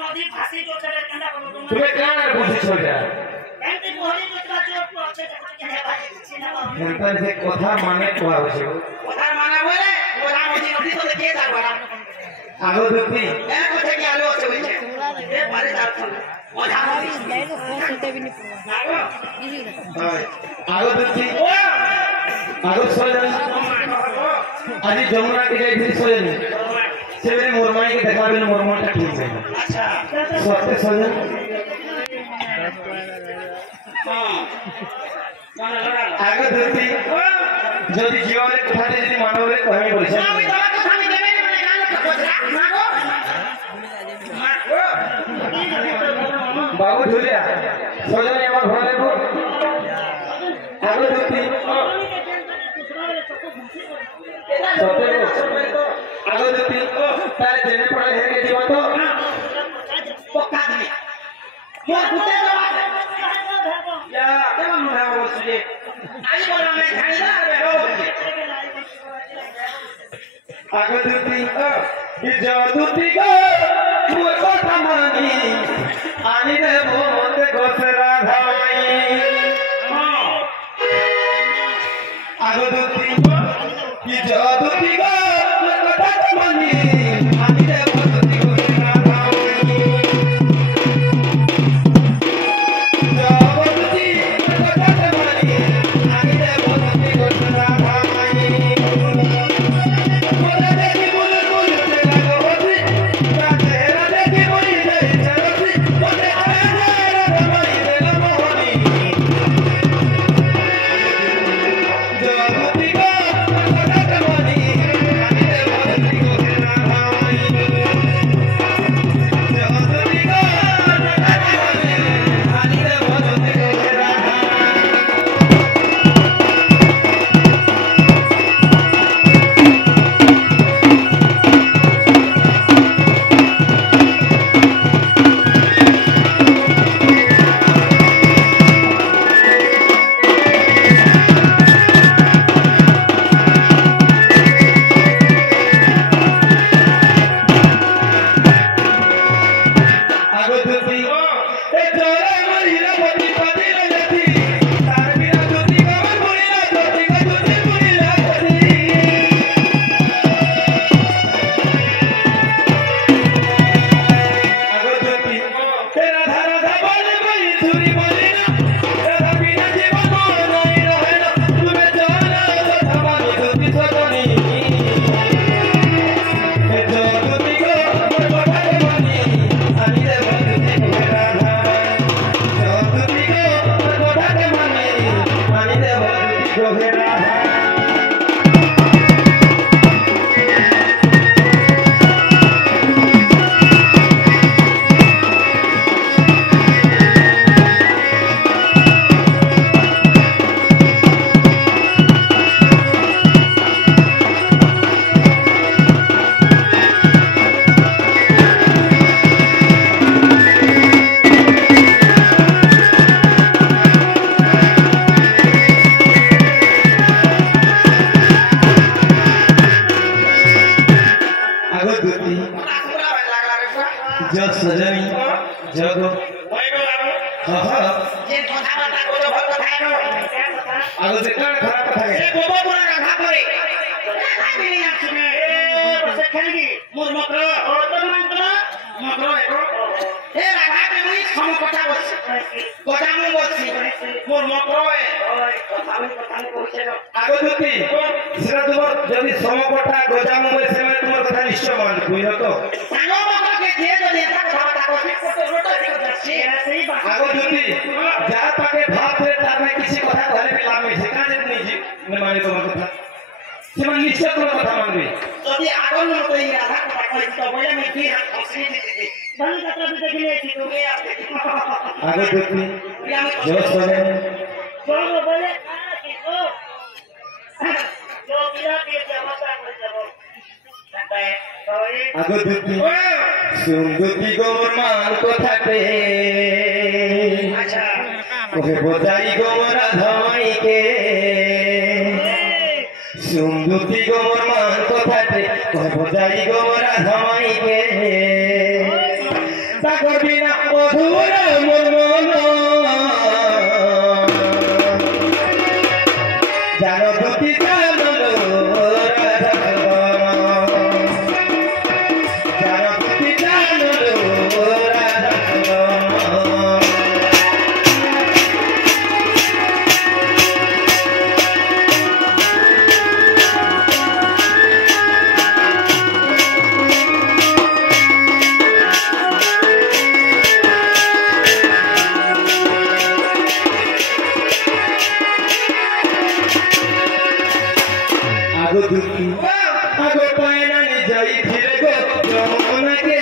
नदी फांसी जो चले कंडा को तुम्हें क्या ना पूछी छोड़ जा एंटी मोहरी जो जो अच्छे के भाई सिनेमा एंता से कथा माने कोआ होछे कथा माने बोले ओरा नदी नदी तो के जा बड़ा आगो दुती ए कथा के आलो होछे होइछे ए पारे जात ओझा नदी लाइव फोन सुते भी नहीं पड़ा आगो दुती आगो सोजन आज जमुना के जाई थी सोजन से मेरे मोरमाई के देखा बिन मोरमाई का ठीक है अच्छा सोते सोजन हां माने लगा आगो दुती যদি জীবনে কোথাতে যদি মানবরে কই বলছে আমি তোমার কথা আমি দেবে না মানে গাল কথা মাগো বাবু ঝুলিয়া সোজনে আমার ঘরে দেব আগো দুতি আগো দুতি তারে জেনে পড়ে হেগে দিব তো পক্কা দিবি মোর গুতে দেবা ইয়া কেমন মনে হচ্ছে আজ বলা মে খাইলা রে হো আগো দুতি কি দুতি গো মোর কথা মানি আনি দেব মতে গোসরা ধাই আগো দুতি কি দুতি গো মোর কথা মানি আনি দেব মতে গোসরা ধাই জগতি কথা মানি আনি দেব মতে গোসরা ধাই মোরে দেখি বুলু বুলু তে লাগো হতি রাতে দেখি বই যাই চলতি মোরে আরে রমাই দেলা মোহনি জগতি গো কথা মানি আনি দেব মতে গোসরা ধাই জগতি গো কথা মানি আনি দেব মতে গোসরা ধাই आगो दुती ए चोरे मरिला पति पति रजती तार बिना दुती का मन मुरिला दुती का दुती मुरिला पति आगो दुती तेरा धारा धा बोले बोली छुरी बोली ना तेरा बिना जीवन नहीं रहे ना तुम्हें जाना कथा मानी दुती सजनी ए जो दुती को मोर कथा मानी आनी देव दुती गोरा धाई जो दुती को मोर कथा मानी आनी देव दुती गोरा धाई आगो दुती पूरा लागला रे जग सजनी जग होय गो बाबू हा हा जे কথা বাতা কো তো ভাল কথা নো आगो से कान खराब कथा এ है গোবো পুরা রাখা করে আমি নি আসবে এ বসে খেলবি মোর মকর ও তো মকর মকর এগো এ রাখা কে মুই সম কথা বলছি কথা মু বলছি মোর মকর এ ওই কথা মু কইছে না आगो दुती সেটা তোমার যদি সমকটা গজা মোবাইল সেমে তোমার কথা নিশ্চয় মান বুঝলো তো সানো মকর কে দিয়ে যদি এটা কথা বাতা কইছে তো রোটো ঠিক আছে সেই বাত आगो दुती যা পাকে ভাত রে তার में किसी কথা ধরে भी लाभ है সেখানে নিজে মানে তোমার কথা সেমান নিশ্চয় তোমার কথা মানবে যদি আগন মতো এই রাধা কথা কইছ তো বলে আমি দুই হাত খসি দিতে ধনী কথা তো দেখিলে কি তোকে আছে आगो दुती আমি जो सजनी চলো বলে কি ও जो मेरा के जमाता कर যাব তাই ওই आगो दुती सुंदुती गोर मान কথাতে আচ্ছা ওহে বোঝাই গোমরা ধাই কে সুন্দুতি গোমর মান কথাতে ওহে বোঝাই গোমরা ধাই কে তাকর বিনা অধুরা মোর মন যার গতি জানলো যার গতি জানলো আগো পায়না যাই ফিরে গো যমুনাকে